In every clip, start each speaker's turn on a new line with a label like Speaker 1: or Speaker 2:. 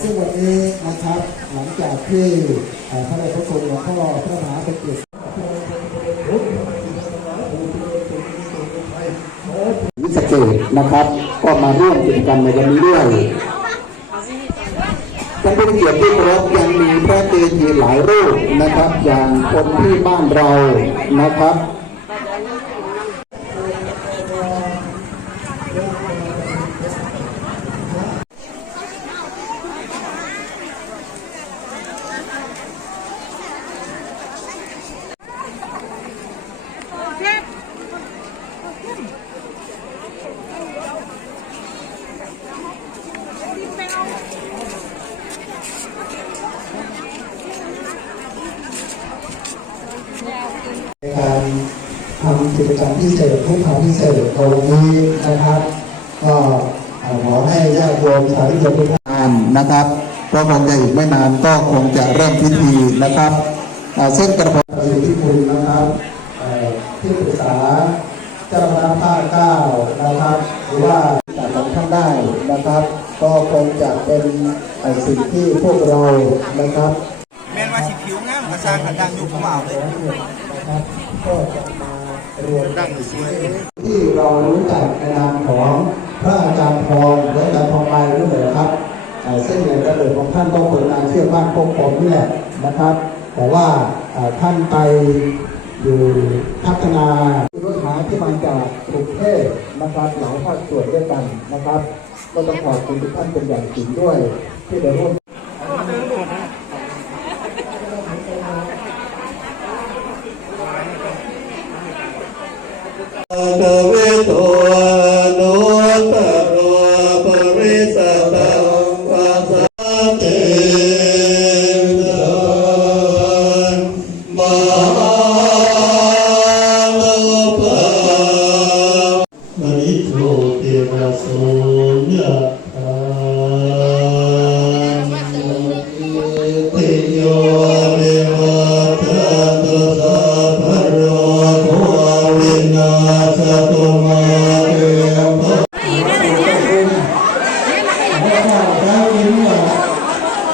Speaker 1: ซึ่งวันนี้นะครับหลังจากที่พระราชคุณหลวงพ่อพระมหาเป็นเกียรติวิสเกตนะครับ ก็มาร่วมกิจกรรมในวันนี้ด้วยท่านผู้เกียรติที่เคารพยังมีพระเกจิหลายรูปนะครับ อย่างคนที่บ้านเรานะครับ กิจกรรมพิเศษทุกครั้งพิเศษตรงนี้นะครับ ก็ขอให้ญาติโยมสาธุชนทุกท่านนะครับ เพราะคงจะอีกไม่นานก็คงจะเริ่มพิธีนะครับอ่าซึ่งกระผมอยู่ที่คุณนะครับเอ่อที่ปรึกษาเจ้าคณะภาคเก้านะครับ หรือว่าจากของท่านได้นะครับ ก็คงจะเป็นเอ่อสิ่งที่พวกเรานะครับ
Speaker 2: แม่นว่าสิผิวงามกระสร้างขันดังยุคของเราเลย
Speaker 1: นะค รับก็จะมรวมดังที่เรารู้จักในนามของพระอาจารย์ทองและอาจารย์ทองใบด้วยเหรอครับเส้นเงินกระเดิดของท่านก็คนงานเชื่อบ้านพวกผมนี่แหละนะครับแต่ว่าท่านไปอยู่พัฒนารถหาที่มาจากกรุงเทพนะครับหลายภาคส่วนด้วยกันนะครับ ก็ต้องขอบคุณทุกท่านเป็นอย่างสูงด้วยที่ได้ร่วม
Speaker 3: ก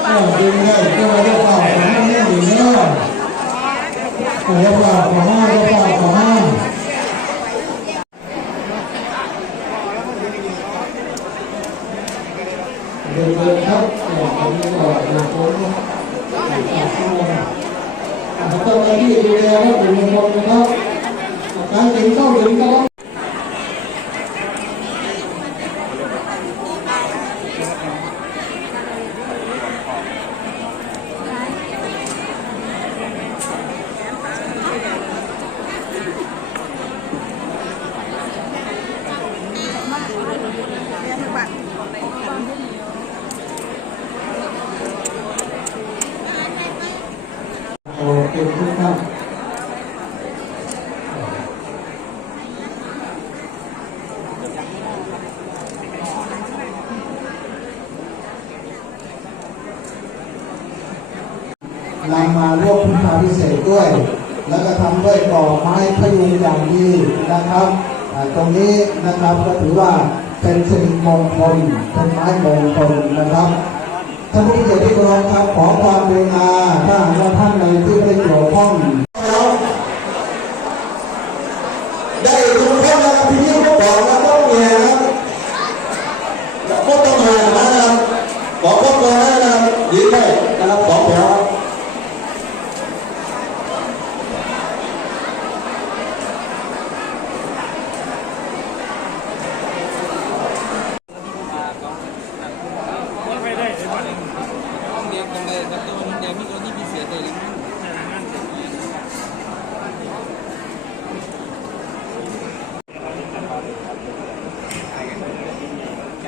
Speaker 3: เดิ
Speaker 1: นๆครับผมก็อยากผมต้องไปที่ดูแลครับเป็นมงคลนะครับการกินข้าวถึงก็ ต้องโอเคทุกท่านนำมาร่วมพุทธาพิเศษด้วย แล้วก็ทำด้วยกอไม้พยุงอย่างดีนะครับ ตรงนี้นะครับก็ถือว่าเป็นสิริมงคลเป็นไม้มงคลนะครับ ท่านผู้มีเกียรติที่เคารพครับขอความเมตตาถ้าหากว่าท่านใดที่ไม่เกี่ยวข้อง